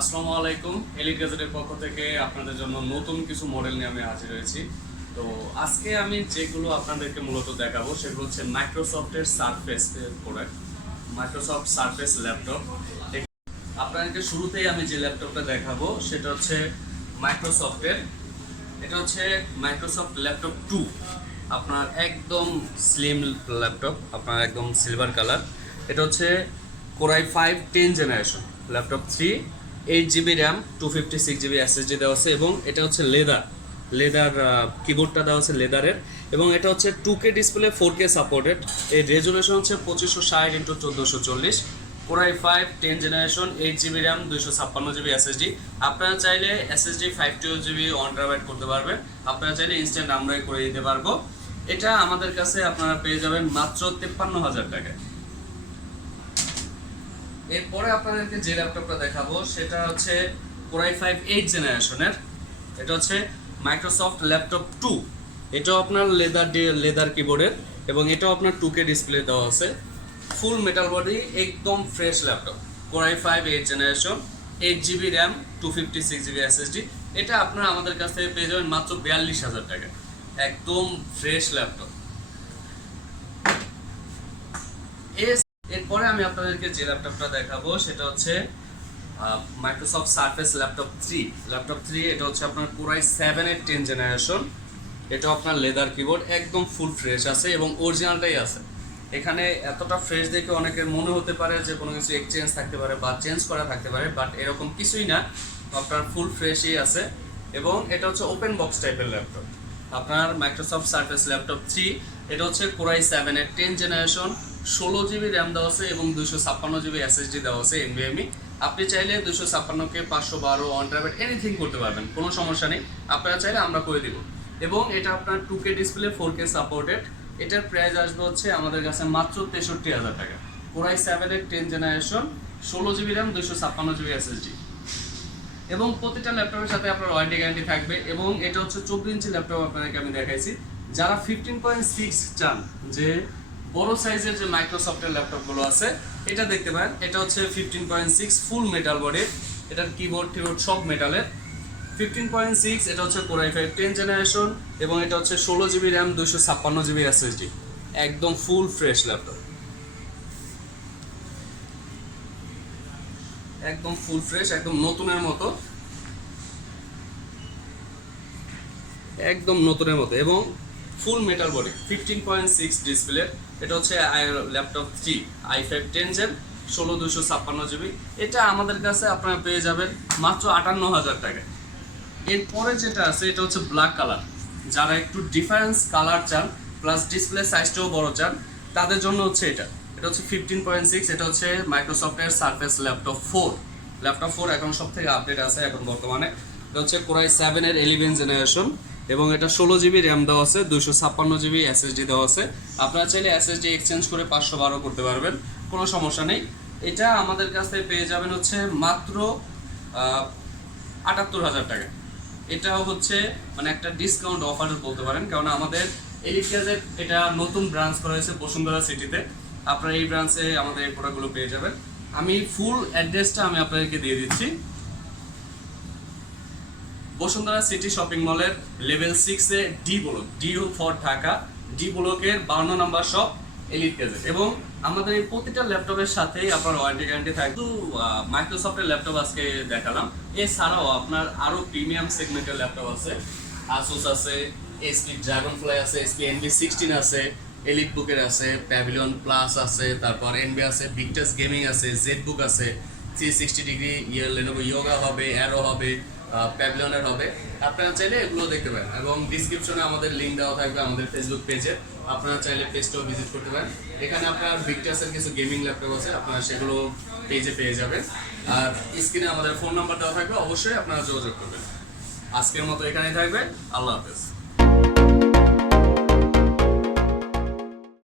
আসসালামু আলাইকুম। এলিট গ্যাজেটের পক্ষ থেকে আপনাদের জন্য নতুন কিছু মডেল নিয়ে আমি হাজির হয়েছি। তো আজকে আমি যেগুলো আপনাদেরকে মূলত দেখাবো সেগুলো হচ্ছে মাইক্রোসফটের surface product, Microsoft surface laptop. আপনাদেরকে শুরুতেই আমি যে ল্যাপটপটা দেখাবো সেটা হচ্ছে মাইক্রোসফটের, এটা হচ্ছে মাইক্রোসফট ল্যাপটপ 2। আপনার একদম স্লিম ল্যাপটপ, আপনার একদম সিলভার কালার। এটা হচ্ছে core i 5 10 generation laptop 3, 8 GB RAM, 256 GB SSD দেওয়া আছে এবং এটা হচ্ছে লেদার কিবোর্ডটা দেওয়া আছে লেদারের। এবং এটা হচ্ছে 2K ডিসপ্লে, 4K সাপোর্টেড। এর রেজুলেশন হচ্ছে 2560x1440। Core i 5 10 generation, 8 GB RAM, 256 GB SSD। আপনারা চাইলে SSD 512 GB 1TB করতে পারবেন। আপনারা চাইলে ইনস্ট্যান্ট আমরাই করে দিতে পারবো। এটা আমাদের কাছে আপনারা পেয়ে যাবেন মাত্র 53,000 টাকায়। এরপরে আপনাদেরকে যে ল্যাপটপটা দেখাবো সেটা হচ্ছে কোরাই 5 8 জেনারেশনের। এটা হচ্ছে মাইক্রোসফট ল্যাপটপ 2। এটাও আপনার লেদার কিবোর্ডের এবং এটাও আপনার 2K ডিসপ্লে দেওয়া আছে, ফুল মেটাল বডি, একদম fresh laptop. Core i 5 8 generation, 8 GB RAM, 256 GB SSD। এটা আপনারা আমাদের কাছ থেকে পেয়ে যাবেন মাত্র 42,000 টাকায়, একদম ফ্রেশ ল্যাপটপ। এরপরে আমি আপনাদেরকে যে ল্যাপটপটা দেখাবো সেটা হচ্ছে মাইক্রোসফট সারফেস ল্যাপটপ 3। এটা হচ্ছে আপনার কোরাই 7 এর 10 জেনারেশন। এটা আপনার লেদার কিবোর্ড, একদম ফুল ফ্রেশ আছে এবং অরিজিনালটাই আছে। এখানে এতটা ফ্রেশ দেখে অনেকের মনে হতে পারে যে কোনো কিছু এক্সচেঞ্জ থাকতে পারে বা চেঞ্জ করা থাকতে পারে, বাট এরকম কিছুই না, আপনার ফুল ফ্রেশই আছে। এবং এটা হচ্ছে ওপেন বক্স টাইপের ল্যাপটপ, আপনার মাইক্রোসফট সারফেস ল্যাপটপ 3। এটা হচ্ছে কোরাই 7 এর 10 জেনারেশন, 16 GB র্যাম দেওয়া আছে এবং 256 GB SSD দেওয়া আছে NVMe। আপনি চাইলে 256কে 512 1TB এনিথিং করতে পারবেন, কোনো সমস্যা নেই। আপনারা চাইলে আমরা করে দিব। এবং এটা আপনার 2K ডিসপ্লে, 4K সাপোর্টেড। এটার প্রাইস আসবে হচ্ছে আমাদের কাছে মাত্র 63,000 টাকা। কোরাই 7 এর 10 generation, 16 GB RAM, 256 GB SSD। এবং প্রতিটা ল্যাপটপের সাথে আপনার ওয়ারেন্টি গ্যারান্টি থাকবে। এবং এটা হচ্ছে 14 ইঞ্চি ল্যাপটপ আপনাদেরকে আমি দেখাইছি। যারা 15.6 চান, যে বড় সাইজের যে মাইক্রোসফটের ল্যাপটপগুলো আছে, এটা দেখতে পারেন। এটা হচ্ছে 15.6 ফুল মেটাল বডির, এটার কিবোর্ড সব মেটালের। 15.6, এটা হচ্ছে কোরাই 5 10 জেনারেশন এবং এটা হচ্ছে 16 GB র্যাম, 256 GB SSD, একদম ফুল ফ্রেশ ল্যাপটপ, একদম ফুল ফ্রেশ, একদম নতুনের মতো, একদম নতুনের মতো। এবং ফুল মেটাল বডি, 15.6 ডিসপ্লে। এটা হচ্ছে ল্যাপটপ 3 i5 10 জেন, 16 256 GB। এটা আমাদের কাছে আপনারা পেয়ে যাবেন মাত্র 58,000 টাকায়। এরপরে যেটা আছে এটা হচ্ছে ব্ল্যাক কালার। যারা একটু ডিফারেন্স কালার চান প্লাস ডিসপ্লে সাইজটাও বড় চান, তাদের জন্য হচ্ছে এটা। এটা হচ্ছে 15.6। এটা হচ্ছে মাইক্রোসফটের সারফেস ল্যাপটপ 4। ল্যাপটপ 4 এখন সব থেকে আপডেট আছে এখন বর্তমানে। এটা হচ্ছে কোরাই 7 এর 11 জেনারেশন এবং এটা 16 GB র্যাম দেওয়া আছে, 256 GB SSD দেওয়া আছে। আপনারা চাইলে SSD এক্সচেঞ্জ করে 512 করতে পারবেন, কোনো সমস্যা নেই। এটা আমাদের কাছ থেকে পেয়ে যাবেন হচ্ছে মাত্র 78,000 টাকা। এটাও হচ্ছে মানে একটা ডিসকাউন্ট অফার বলতে পারেন, কারণ আমাদের এলিট গ্যাজেট এটা নতুন ব্রাঞ্চ করা হয়েছে বসুন্ধরা সিটিতে। আপনারা এই ব্রাঞ্চে আমাদের এই প্রোডাক্টগুলো পেয়ে যাবেন। আমি ফুল অ্যাড্রেসটা আমি আপনাদেরকে দিয়ে দিচ্ছি। বসুন্ধরা সিটি শপিং মলের level 6 A D block, D for Dhaka, D ব্লকের 52 নম্বর শপ এলিট গ্যাজেট। এবং আমাদের এই প্রতিটা ল্যাপটপের সাথেই আপনার ওয়ারেন্টি গ্যারান্টি থাকে। তো মাইক্রোসফটের ল্যাপটপ আজকে দেখালাম, এছাড়াও আপনার আরও প্রিমিয়াম সেগমেন্টের ল্যাপটপ আছে। আসুস আছে, এসপি ড্রাগনফ্লাই আছে, এসপি NV16 আছে, এলিট বুকের আছে, প্যাভিলিয়ন প্লাস আছে, তারপর এনবি আছে, ভিক্টাস গেমিং আছে, জেড বুক আছে, 360 ডিগ্রি লেনোভো ইয়োগা হবে, অ্যারো হবে, প্যাভিলিয়নের হবে। আপনারা চাইলে এগুলো দেখতে পারেন এবং ডিসক্রিপশনে আমাদের লিঙ্ক দেওয়া থাকবে আমাদের ফেসবুক পেজে, আপনারা চাইলে পেজটাও ভিজিট করতে পারেন। এখানে আপনার ভিক্টাসের কিছু গেমিং ল্যাপটপ আছে, আপনারা সেগুলো পেজে পেয়ে যাবেন। আর স্ক্রিনে আমাদের ফোন নাম্বার দেওয়া থাকবে, অবশ্যই আপনারা যোগাযোগ করবেন। আজকের মতো এখানেই থাকবে, আল্লাহ হাফেজ।